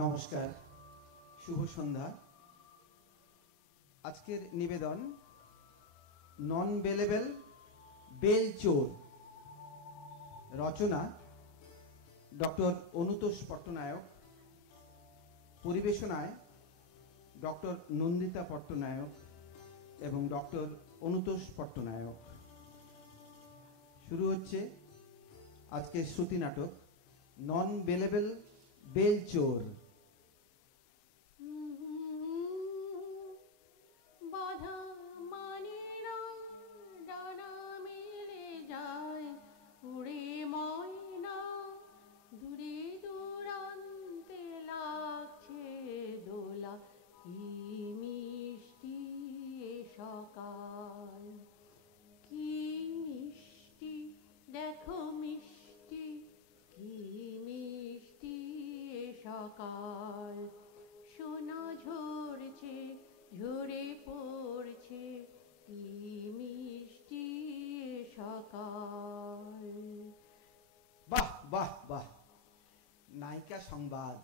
নমস্কার, শুভ সন্ধ্যা। আজকের নিবেদন নন বেলেবেল বেলচোর, রচনা ডক্টর অনুতোষ পট্টনায়ক, পরিবেশনায় ডক্টর নন্দিতা পট্টনায়ক এবং ডক্টর অনুতোষ পট্টনায়ক। শুরু হচ্ছে আজকের শ্রুতি নাটক নন বেলেবেল বেলচোর। সকাল সোনা ঝরছে, ঝরে পড়ছে, কি মিষ্টি সকাল। বাহ বাহ বাহ, নায়িকা সংবাদ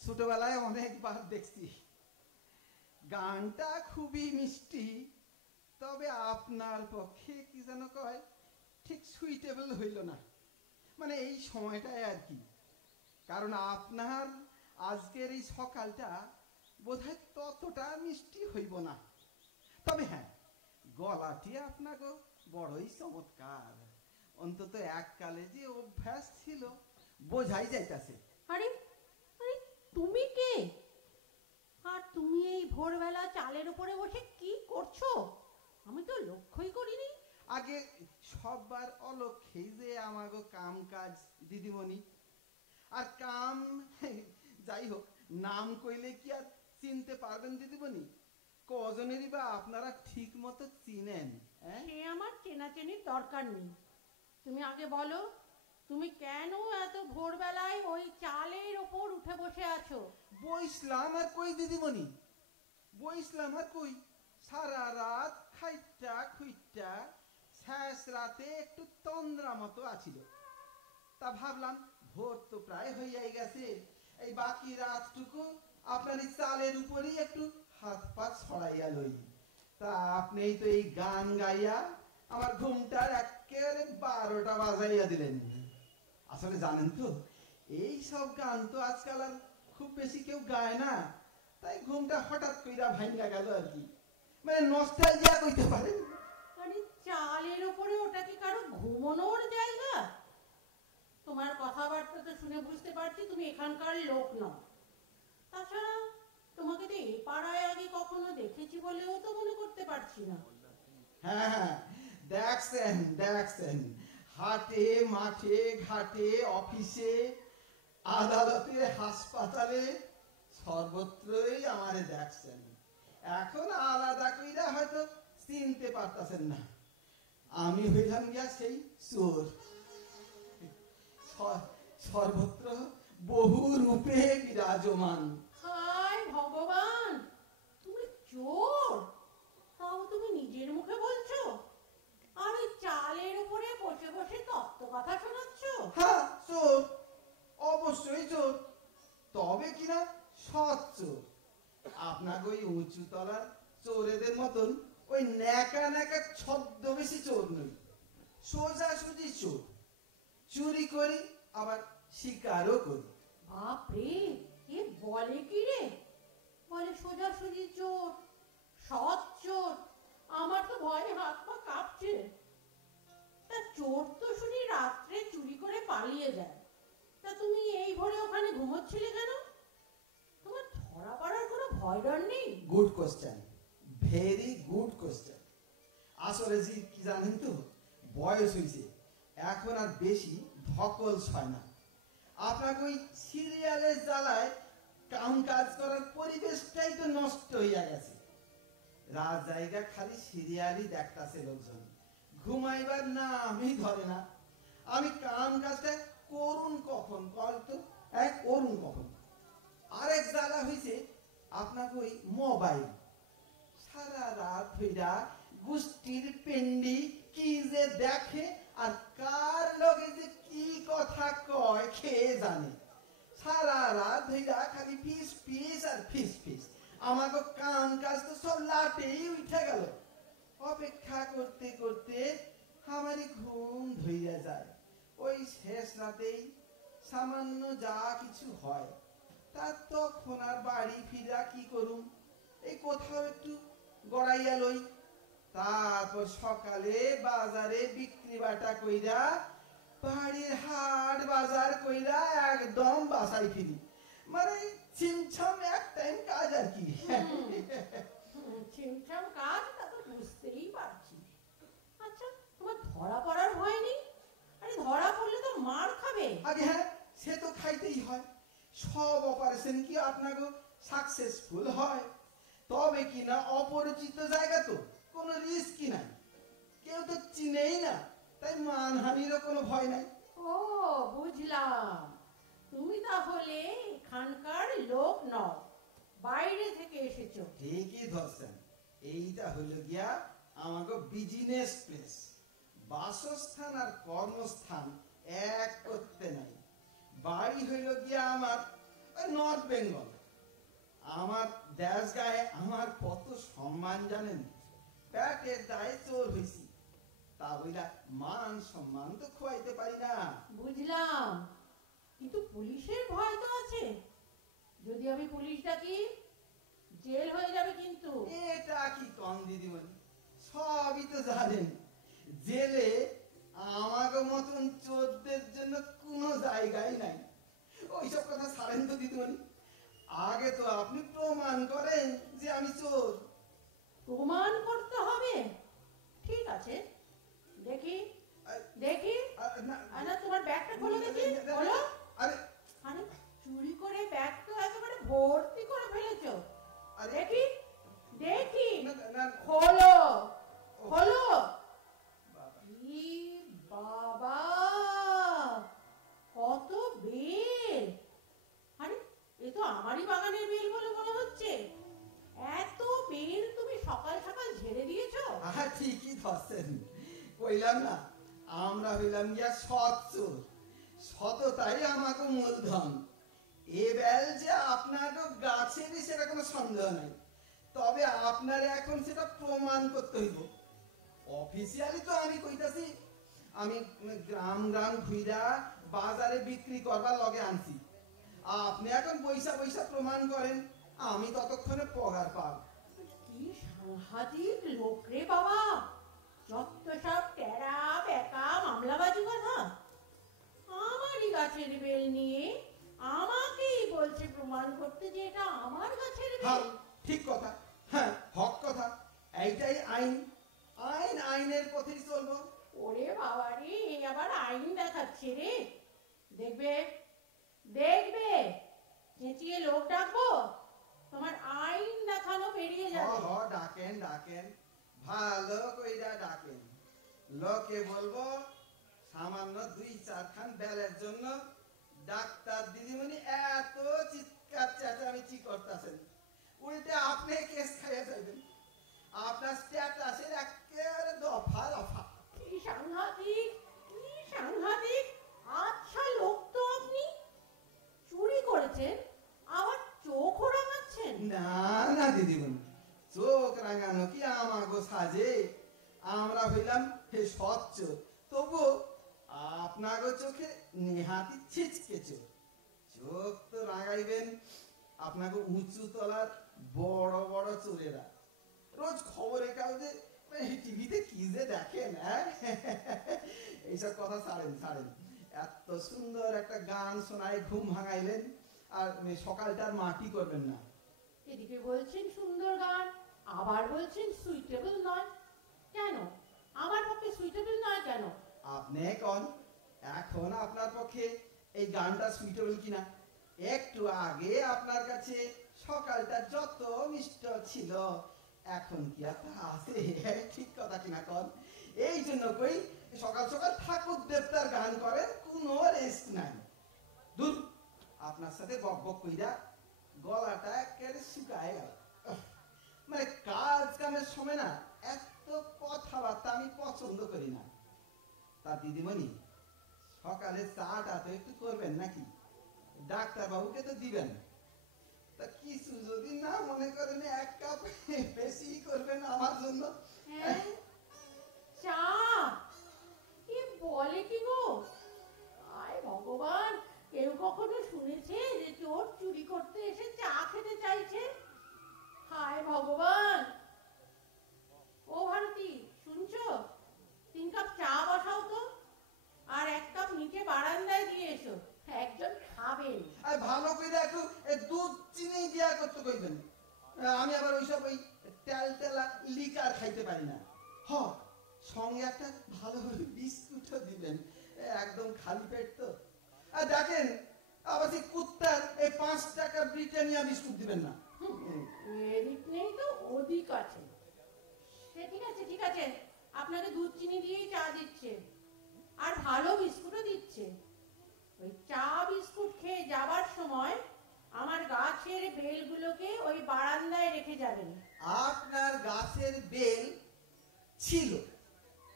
ছোটবেলায় অনেকবার দেখছি। গানটা খুবই মিষ্টি, তবে আপনার পক্ষে কি যেন কয় ঠিক সুইটেবল হইল না, মানে এই সময়টায় আর কি। কারণ আপনার আজকের এই সকালটা বোধহয় ততটা মিষ্টি হইব না। তবে হ্যাঁ, গলাটি আপনাকে বড়ই চমৎকার। অন্তত এককালে যে অভ্যাস ছিল বোঝাই যাইতাছে। আরে আরে, তুমি কে? আর তুমি এই ভোরবেলা চালের উপরে বসে কি করছো? আমি তো লক্ষ্যই করিনি। আগে সববার অলক্ষেই যে আমাগো কাম কাজ দিদিমণি, আর কাম যাই হোক, নাম কইলে কি আর চিনতে পারবেন দিদিমণি? কজনেরই বা আপনারা ঠিক মতো চিনেন? সে আমার চেনাচেনির দরকার নেই। তুমি আগে বলো, তুমি কেন এত ভোরবেলায় ওই চালের ওপর উঠে বসে আছো? বইসলাম আর কই দিদিমণি, বইসলাম আর কই। সারা রাত খাইটা খুইটা শেষ রাতে একটু তন্দ্রা মতো আছিল। তা ভাবলাম ভোর তো প্রায় হইয়াই গেছে, এই বাকি রাতটুকু আপনার এই চালের উপরেই একটু হাত পা ছড়াইয়া লই। তা আপনি তো এই গান গাইয়া আমার ঘুমটার একেবারে 12টা বাজাইয়া দিলেন। আসলে জানেন তো, এই সব গান তো আজকাল আর খুব বেশি কেউ গায় না, তাই ঘুমটা হঠাৎ কইরা ভাঙা গেল আর কি। মানে নস্টালজিয়া কইতে পারেন। আরে চালের ওপরে ওটা কি কারো ঘুমানোর জায়গা? তোমার কথাবার্তা তো শুনে বুঝতে পারছি তুমি এখানকার লোক নও। তাছাড়া তোমাকে তো এ পাড়ায় আগে কখনো দেখেছি বলেও তো মনে করতে পারছি না। হ্যাঁ হ্যাঁ, দেখছেন দেখছেন, হাটে মাঠে ঘাটে অফিসে আদালতে হাসপাতালে সর্বত্রই আমারে দেখছেন। এখন আলাদা কইরা হয়তো চিনতে পারতাছেন না। আমি হইলাম গিয়া সেই চোর, সর্বত্র বহু রূপে বিরাজমান। হায় ভগবান, তুমি চোর? তাও তুমি নিজের মুখে বলছো? আর ওই চালের উপরে বসে বসে তত্ত্ব কথা শোনাচ্ছ? হ্যাঁ চোর, অবশ্যই চোর, তবে কিনা সৎ চোর। আপনাকে ওই উঁচু তলার চোরেদের মতন ওই ন্যাকা ন্যাকা ছদ্মবেশী চোর নই, সোজাসুজি চোর। চুরি করি আবার শিকারও করি। বাপরে, এ বলে কি রে? বলে সোজাসুজি চোর, সৎ চোর। আমার তো ভয়ে হাত পা কাঁপছে। তা চোর তো শুনি রাত্রে চুরি করে পালিয়ে যায়। তা তুমি এই ভোরে ওখানে ঘুমোচ্ছিলে কেন? তোমার ধরা পড়ার কোনো ভয় ডর নেই? Good question, very good question. আসলে জি কি জানেন তো, বয়স হয়েছে, এখন আর বেশি ধকল হয় না। আপনাকে ওই সিরিয়ালের জ্বালায় কাম কাজ করার পরিবেশটাই তো নষ্ট হইয়া গেছে। রাত জায়গা খালি সিরিয়ালই দেখতাছে লোকজন, ঘুমাইবার নামই ধরে না। আমি কাম কাজটা করুন কখন বলতো, এক করুন কখন। আরেক জ্বালা হইছে আপনাকে ওই মোবাইল। সারা রাত হইরা গোষ্ঠীর পিন্ডি কি যে দেখে আর কার লগে যে কি কথা কয় খেয়ে জানে। সারা রাত ধইরা খালি ফিস ফিস আর ফিস ফিস। আমাকে কান কাজ তো সব লাটেই উঠে গেল। অপেক্ষা করতে করতে আমারই ঘুম ধইরা যায়। ওই শেষ রাতেই সামান্য যা কিছু হয়, তার তখন আর বাড়ি ফিরা কি করুম, এই কোথাও একটু গড়াইয়া লই। তারপর সকালে বাজারে বিক্রি বাটা কইরা বাড়ির হাট বাজার কইরা একদম বাসায় ফিরি। মানে ছিমছাম এক টাইম কাজ আর কি। ছিমছাম কাজ, তা তো বুঝতেই পারছি। আচ্ছা, তোমার ধরা পড়ার ভয় নেই? আরে ধরা পড়লে তো মার খাবে। আগে হ্যাঁ, সে তো খাইতেই হয়। সব অপারেশন কি আপনাকে সাকসেসফুল হয়? তবে কি না অপরিচিত জায়গা তো কোনো রিস্ক নাই, কেউ তো চিনেই না, তাই মানহানিরও কোনো ভয় নাই। ও বুঝলাম, তুমি তাহলে এখানকার লোক নও, বাইরে থেকে এসেছো। ঠিকই ধরছেন, এইটা হইল গিয়া আমাকে বিজনেস প্লেস। বাসস্থান আর কর্মস্থান এক করতে নাই। বাড়ি হইল গিয়া আমার নর্থ বেঙ্গল। আমার দেশ গায়ে আমার কত সম্মান জানেন? প্যাটের দায়ে চোর হইছি, তা বইলা মান সম্মান তো খোয়াইতে পারি না। বুঝলাম, কিন্তু পুলিশের ভয় তো আছে। যদি আমি পুলিশ ডাকি, জেল হয়ে যাবে কিন্তু। এটা কি কম দিদিমণি, সবই তো জানেন। জেলে আমাকে মতন চোরদের জন্য কোনো জায়গাই নাই। ওইসব কথা ছাড়েন তো দিদিমণি, আগে তো আপনি প্রমাণ করেন যে আমি চোর। প্রমাণ করতে হবে? ঠিক আছে, দেখি দেখি। না, তোমার ব্যাগটা খোলো দেখি, খোলো। আরে আরে চুরি করে ব্যাগ তো একেবারে ভর্তি করে ফেলেছো। দেখি দেখি, খোলো খোলো। ই বাবা, কত বেল! আরে এ তো আমারই বাগানের বেল বলে মনে হচ্ছে। এত বেল তুমি সকাল সকাল ঝেড়ে দিয়েছো? ঠিকই ধরছেন, কইলাম না আমরা হইলাম গিয়া সৎ চোর। সততাই আমাকে মূলধন। এ বেল যে আপনার গাছেরই সেটা কোনো সন্দেহ নাই, তবে আপনার এখন সেটা প্রমাণ করতে হইব। অফিসিয়ালি তো আমি কইতাছি আমি গ্রাম গ্রাম ঘুইরা বাজারে বিক্রি করবার লগে আনছি। আপনি এখন পয়সা পয়সা প্রমাণ করেন, আমি ততক্ষণে পগার পাব। কি সাংঘাতিক লোক রে বাবা! যত সব টেরা বেকা মামলাবাজি কথা। আমারই গাছের বেল নিয়ে আমাকেই বলছে প্রমাণ করতে যে এটা আমার গাছের হ্যাঁ, বেল। ঠিক কথা, হ্যাঁ হক কথা। এইটাই আইন, আইন আইনের পথেই চলবো। ওরে বাবা রে, আবার আইন দেখাচ্ছে রে। দেখবে দেখবে, চেঁচিয়ে লোক ডাকবো, তোমার আইন দেখানো পেরিয়ে যাবে। ডাকেন ডাকেন, ভালো কইরা ডাকেন। লোকে বলবো সামান্য 2-4 খান বেলের জন্য ডাক্তার দিদিমণি এত চিৎকার চেঁচামেচি করতেছেন, উল্টে আপনি কেস খাইয়া যাবেন। আপনার স্ট্যাটাসের একেবারে দফা দফা। কি সাংঘাতিক, কি সাংঘাতিক! আচ্ছা লোক তো আপনি, চুরি করেছেন আবার চোখও রাঙাচ্ছেন। না না দিদিমণি, চোখ রাঙানো কি আমাগো সাজে? আমরা হইলাম হে স্বচ্ছ, তবু আপনাগো চোখে নেহাতি ছিচকে চোখ। চোখ তো রাঙাইবেন আপনাকে উঁচু তলার বড় বড় চোরেরা। রোজ খবরের কাগজে টিভিতে কি যে দেখেন, এইসব কথা ছাড়েন ছাড়েন। এত সুন্দর একটা গান শোনায় ঘুম ভাঙাইলেন, আর সকালটার মাটি করবেন না। এদিকে বলছেন সুন্দর গান, আবার বলছেন সুইটেবল নয়। কেন আমার পক্ষে সুইটেবল নয় কেন? আপনি কোন এখন আপনার পক্ষে এই গানটা সুইটেবল কিনা? একটু আগে আপনার কাছে সকালটা যত মিষ্ট ছিল, এখন কি আর তা আছে? ঠিক কথা কিনা কোন? এই জন্য কই সকাল সকাল ঠাকুর দেবতার গান করেন, কোনো রেস্ট নাই। দূর, আপনার সাথে বক বক কইরা গলাটা একেবারে শুকায় গেল। মানে কাজ কামের সময় না এত কথাবার্তা আমি পছন্দ করি না। তা দিদিমণি, সকালে চাটা তো একটু করবেন নাকি? ডাক্তারবাবুকে তো দিবেন, তা কিছু যদি না মনে করেন 1 কাপ বেশি করবেন আমার জন্য। হ্যাঁ, চা? কি বলে কি গো? আয় ভগবান, কেউ কখনো শুনেছে যে চোর চুরি করতে এসে চা খেতে চাইছে? হায় ভগবান! ও ভারতী, শুনছো? 3 কাপ চা বসাও তো, আর 1 কাপ নিচে বারান্দায় দিয়ে এসো, একজন খাবেন। আর ভালো করে একটু দুধ চিনি দিয়া করতে কইবেন। আমি আবার ওইসব ওই তেল তেলা লিকার খাইতে পারি না। হ, সঙ্গে একটা ভালো বিস্কুটও দিবেন, একদম খালি পেট তো। আর দেখেন, আবার সেই কুত্তার এই 5 টাকা ব্রিটানিয়া বিস্কুট দিবেন না। এদিক নেই তো ওদিক আছে। সে ঠিক আছে, ঠিক আছে, আপনাকে দুধ চিনি দিয়েই চা দিচ্ছে, আর ভালো বিস্কুটও দিচ্ছে। ওই চা বিস্কুট খেয়ে যাবার সময় আমার গাছের বেলগুলোকে ওই বারান্দায় রেখে যাবেন। আপনার গাছের বেল ছিল,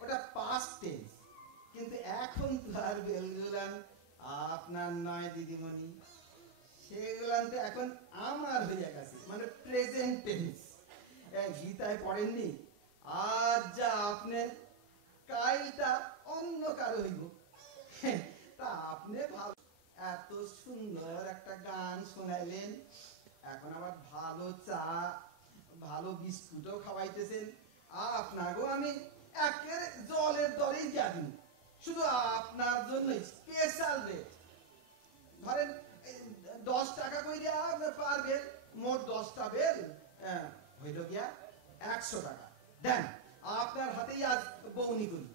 ওটা পাস্ট টেন্স, কিন্তু এখন তো আর বেলগুলান আপনার নয় দিদিমণি, সেগুলান তো এখন আমার হয়ে গেছে, মানে প্রেজেন্ট টেন্স। গীতায় পড়েননি, আজ যা আপনার কালটা অন্য কারো হইব। তা আপনি ভালো, এত সুন্দর একটা গান শোনাইলেন, এখন আবার ভালো চা ভালো বিস্কুটও খাওয়াইতেছেন। আপনাকেও আমি একের জলের দরেই দিয়া দিন, শুধু আপনার জন্য স্পেশাল রেট। ধরেন 10 টাকা কইরা পার বেল, মোট 10টা বেল হইল গিয়া 100 টাকা দেন। আপনার হাতেই আজ বউনি করি।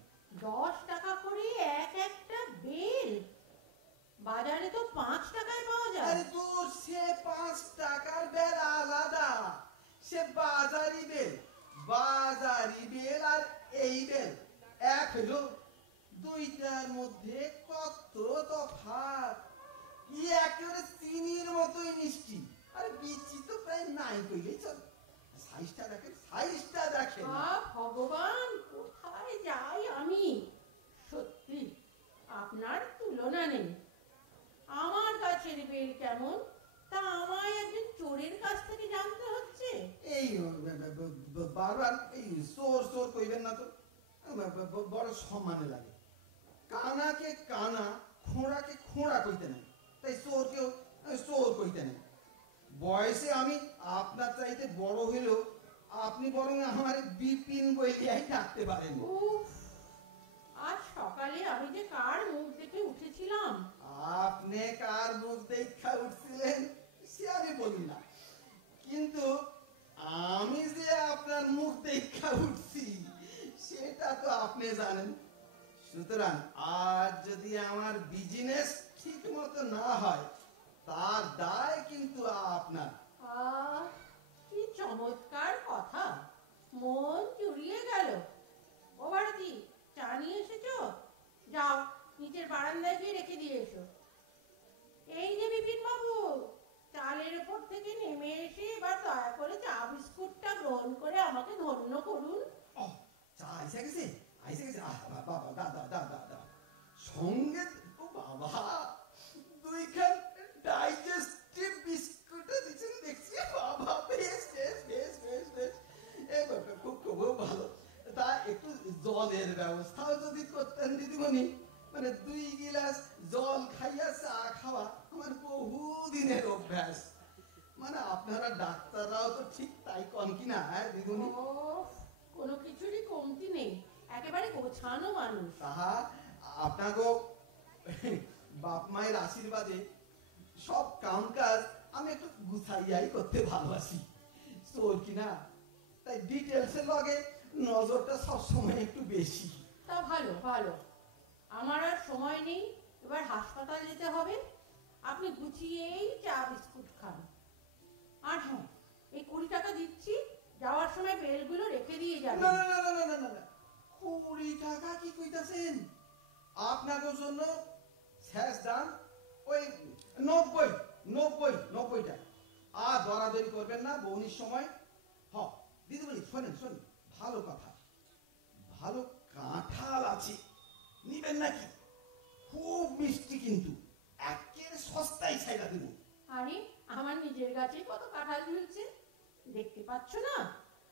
10 টাকা করে একটা বেল? বাজারে তো 5 টাকায় পাওয়া যায়। আরে তোর সে 5 টাকার বেল আলাদা, সে বাজারি বেল। বাজারি বেল আর এই বেল এক হইল, দুইটার মধ্যে কত তফাৎ! কি একেবারে চিনির মতোই মিষ্টি। আরে বিচি তো প্রায় নাই কইলেই চল। সাইজটা দেখেন, সাইজটা দেখেন। ভগবান, কোথায় যাই আমি! সত্যি আপনার তুলনা নেই। আমার গাছের বেল কেমন তা আমায় একজন চোরের কাছ থেকে জানতে হচ্ছে। এই বারবার এই চোর চোর কইবেন না তো, বড় সম্মানে লাগে। কানাকে কানা, খোঁড়াকে খোঁড়া কইতে নেই, তাই চোরকেও চোর কইতে নেই। বয়সে আমি আপনার চাইতে বড় হইলেও আপনি বরং আমার বিপিন বইলিয়াই ডাকতে পারেন। আজ সকালে আমি যে কার মুখ দেখে উঠেছিলাম। আপনি কার মুখ দেখা উঠছিলেন সে আমি বলি না, কিন্তু আমি যে আপনার মুখ দেখা উঠছি সেটা তো আপনি জানেন। সুতরাং আজ যদি আমার বিজনেস ঠিক মতো না হয়, তার দায় কিন্তু আপনার। কি চমৎকার কথা, মন জুড়িয়ে গেল। ও ভারতী, চা নিয়ে এসেছো? যাও, নিচের বারান্দায় গিয়ে রেখে দিয়ে এসো। এই যে বিপিন বাবু, চালের উপর থেকে নেমে এসে এবার দয়া করে চা বিস্কুটটা গ্রহণ করে আমাকে ধন্য করুন। চা এসে গেছে, এসে গেছে। বাবা, দাদা দাদা দাদা, সঙ্গে ও বাবা 2খান ডাইজেস্টিভ বিস্কুট দিচ্ছেন দেখছি। বাবা, বেশ বেশ বেশ বেশ বেশ, খুব খুব ভালো। তা একটু জলের ব্যবস্থাও যদি করতেন দিদিমণি, মানে 2 গিলাস জল খাইয়া চা খাওয়া আমার বহুদিনের অভ্যাস। মানে আপনারা ডাক্তাররাও তো ঠিক তাই কন কিনা দিদিমণি? কোনো কিছুরই কমতি নেই, একেবারে গোছানো মানুষ। তাহা আপনাকেও বাপ মায়ের আশীর্বাদে সব কাম কাজ আমি একটু গুছাইয়াই করতে ভালোবাসি, চোর কিনা, তাই ডিটেলসের লগে নজরটা সবসময় একটু বেশি। তা ভালো ভালো, আমার আর সময় নেই, এবার হাসপাতাল যেতে হবে। আপনি গুছিয়েই চা বিস্কুট খান। আর হ্যাঁ, এই 20 টাকা দিচ্ছি, যাওয়ার সময় বেলগুলো রেখে দিয়ে যাবেন। না না না না না না, 20 টাকা কি কইতাছেন? আপনাদের জন্য শেষ দাম ওই 90 টাকা। আর দরাদরি করবেন না বউনির সময়। দিদিমণি শোনেন শোনেন, ভালো কথা, ভালো কাঁঠাল আছে, নিবেন নাকি? খুব মিষ্টি, কিন্তু একের সস্তা রাস্তায় ছাইড়া দেব। আরে আমার নিজের গাছে কত কাঁঠাল ঝুলছে, দেখতে পাচ্ছ না?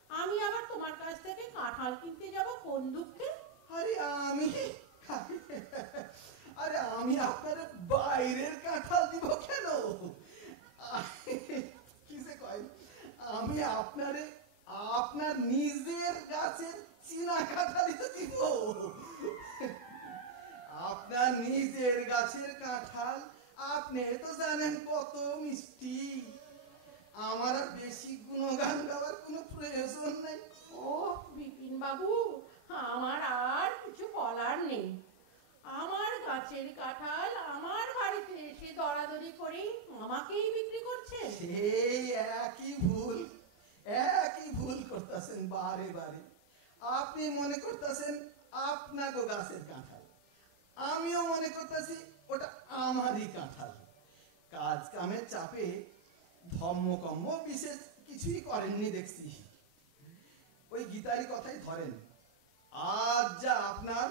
আমি আবার তোমার কাছ থেকে কাঁঠাল কিনতে যাব কোন দুঃখে? আরে আমি আরে আমি আপনার বাইরের কাঁঠাল দিব কেন? কিসে কয়, আমি আপনারে আপনার নিজের গাছের চীনা কাঁঠালই তো দিব। আপনার নিজের গাছের কাঁঠাল আপনি তো জানেন কত মিষ্টি। আমার আর বেশি গুণগান গাওয়ার কোনো প্রয়োজন নেই। ও বিপিন বাবু, আমার আর কিছু বলার নেই। আমার গাছের কাঁঠাল আমার বাড়িতে এসে দরাদরি করে আমাকেই বিক্রি করছে। সেই একই ভুল করতেছেন বারে বারে। আপনি মনে করতেছেন আপনাকে গাছের কাঁঠাল, আমিও মনে করতেছি ওটা আমারই কাঁঠাল। কাজ কামের চাপে ধর্মকম্ম বিশেষ কিছুই করেননি দেখছি। ওই গীতারই কথাই ধরেন, আজ যা আপনার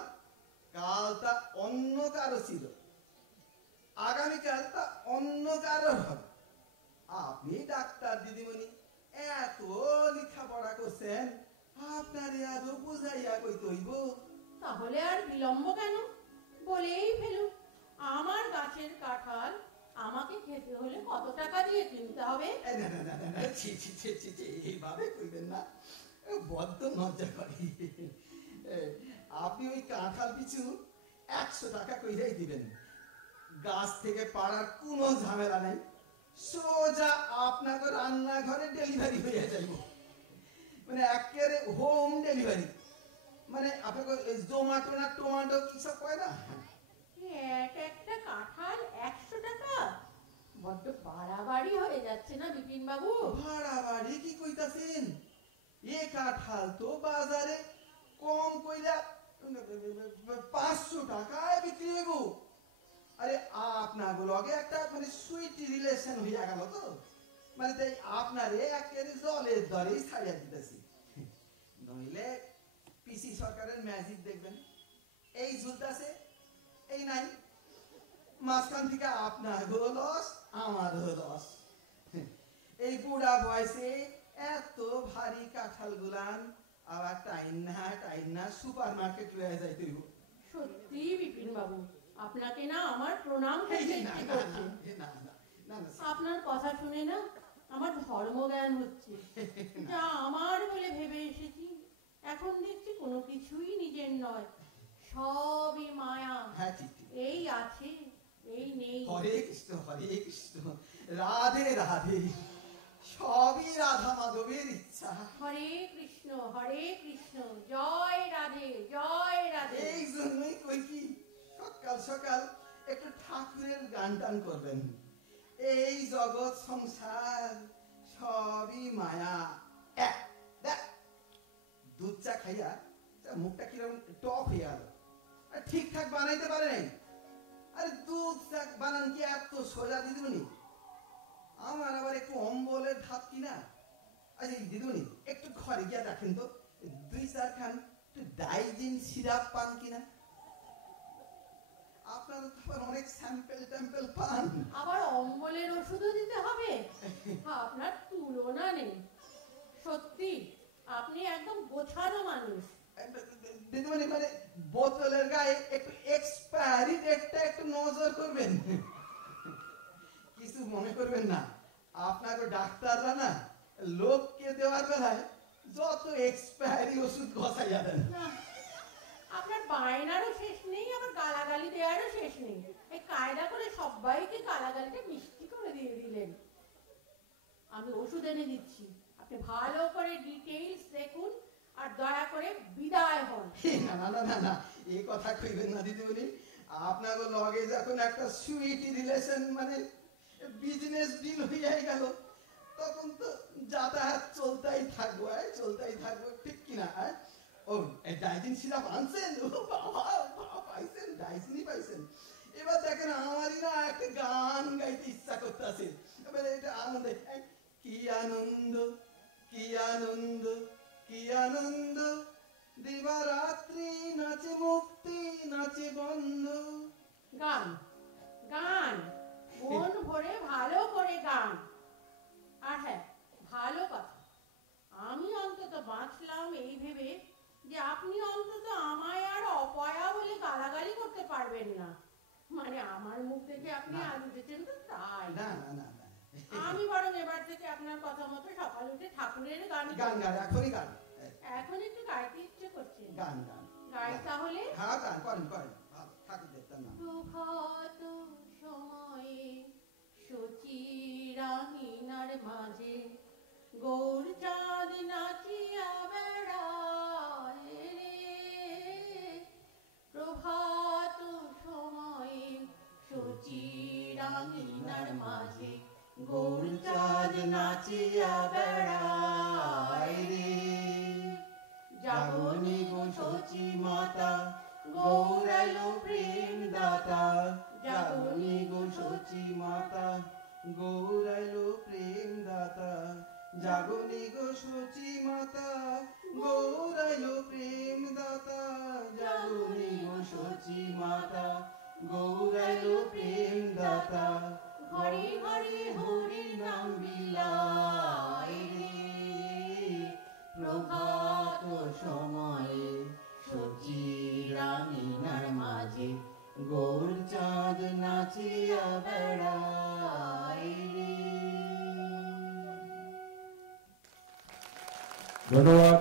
কাল তা অন্য কারো ছিল, আগামীকাল তা অন্য কারো হবে। আপনি ডাক্তার দিদিমণি এত লেখাপড়া করছেন, আপনার আদৌ বুঝাইয়া কই তৈব। তাহলে আর বিলম্ব কেন? বলেই ফেলুন, আমার গাছের কাঁঠাল আমাকে খেতে হলে কত টাকা দিয়ে কিনতে হবে? এইভাবে কইবেন না, বদ্ধ লজ্জা করি। আপনি ওই কাঁঠাল পিছু 100 টাকা কইরাই দিবেন। গাছ থেকে পাড়ার কোনো ঝামেলা নাই, সোজা আপনাকে রান্নাঘরে ডেলিভারি হয়ে যাইব। মানে একেবারে হোম ডেলিভারি। মানে আপনাকে জোম্যাটো না টোমাটো কি সব কয় না, একটা কাঁঠাল 100 টাকা? বড্ড বাড়াবাড়ি হয়ে যাচ্ছে না বিপিন বাবু? বাড়াবাড়ি কি কইতাছেন? এ কাঁঠাল তো বাজারে কম কইলা 500 টাকায় বিক্রি হইব। আরে আপনার লগে একটা মানে সুইট রিলেশন হইয়া গেল তো, মানে তাই আপনারে একেবারে জলের দরেই ছাড়িয়া দিতেছি। নইলে পিসি সরকারের ম্যাজিক দেখবেন, এই ঝুলতাছে এই নাই, মাঝখান থেকে আপনার লস আমারও লস। এই বুড়া বয়সে এত ভারী কাঁঠাল গুলান আবার টাইনা সুপার মার্কেট লয়ে যাইতে হইব। সত্যি বিপিন বাবু, আপনাকে না আমার প্রণাম করতে ইচ্ছে করছে। আপনার কথা শুনে না আমার ধর্মজ্ঞান হচ্ছে। যা আমার বলে ভেবে এসেছি, এখন দেখছি কোনো কিছুই নিজের নয়, সবই মায়া। হ্যাঁ ঠিক ঠিক। এই আছে এই নেই। হরে কৃষ্ণ রাধে রাধে, সবই রাধা মাধবের ইচ্ছা। হরে কৃষ্ণ জয় রাধে জয় রাধে। এই জন্যই কই কি সকাল সকাল একটু ঠাকুরের গান টান করবেন। এই জগৎ সংসার সবই মায়া। দেখ দুধ চা খাইয়া মুখটা কিরকম টক হইয়া গেল, ঠিকঠাক বানাইতে পারে নাই। আরে দুধ চা বানান কি এত সোজা দিদিমণি? আমার আবার একটু অম্বলের ধাপ কিনা। আচ্ছা দিদিমণি একটু ঘরে গিয়া দেখেন তো 2-4 খান একটু ডাইজিন সিরাপ পান কিনা। আপনারা তো আবার অনেক স্যাম্পেল পান। আবার অম্বলের ওষুধও দিতে হবে? আপনার তুলনা নেই। সত্যি আপনি একদম গোছানো মানুষ। দিদিমণি মানে বোতলের গায়ে একটু এক্সপায়ারি ডেটটা একটু নজর করবেন। কিছু মনে করবেন না, আপনাকে ডাক্তাররা না লোককে দেওয়ার বেলায় যত এক্সপায়ারি ওষুধ ঘষাইয়া দেন। আপনার বায়নারও শেষ নেই, আবার গালাগালি দেওয়ারও শেষ নেই। এই কায়দা করে সবাইকে গালাগালিটা মিষ্টি করে দিয়ে দিলেন। আমি ওষুধ এনে দিচ্ছি, আপনি ভালো করে ডিটেইলস দেখুন আর দয়া করে বিদায় হন। না এই কথা কইবেন না দিদিমণি। আপনাকে লগে যখন একটা সুইট রিলেশন মানে বিজনেস ডিল হয়ে গেল, তখন তো যাতায়াত চলতেই থাকবো ঠিক কিনা? ও ডাইজিন সিরাপ আনছেন? পাইছেন, ডাইজিনই পাইছেন। এবার দেখেন আমারই না একটা গান গাইতে ইচ্ছা করতেছে। এবারে এটা আনন্দ, কি আনন্দ কি আনন্দ কি আনন্দ, দিবারাত্রি নাচে মুক্তি নাচে বন্ধ। গান গান মন ভরে ভালো করে গান। আর হ্যাঁ, ভালো কথা, আমি অন্তত বাঁচলাম এই ভেবে যে আপনি অন্তত আমায় আর অপয়া বলে গালাগালি করতে পারবেন না। মানে আমার মুখ দেখে আপনি না। আজ উঠেছেন তো তাই। না না না না আমি বরং এবার থেকে আপনার কথা মতো সকাল উঠে ঠাকুরের গান গান গান এখনই গান এখন একটু গাইতে ইচ্ছে করছে। গান গান গাই তাহলে। হ্যাঁ গান করেন করেন ভালো ঠাকুর দেবতার নাম। প্রভাত সময়ে সচিরাঙ্গিনার মাঝে গৌর চাঁদ নাচিয়া বেড়ায় রে। প্রভাত সময়ে সচিরাঙ্গিনার মাঝে গৌর চাঁদ নাচিয়া বেড়ায় রে। জাগনি গো সচি মাতা গৌরালো প্রেম দাতা। জাগনি গো সচি মাতা গৌরাইলো প্রেম দাতা। জাগনি গো সচি মাতা গৌরাইলো প্রেম দাতা। জাগনি গো সচি মাতা গৌরাইলো প্রেম দাতা। ঘরে ঘরে হরির নাম বিলায় রে। প্রভাত সময়ে সচিরাঙ্গিনার মাঝে গৌর চাঁদ নাচিয়া বেড়ায় রে। ধন্যবাদ।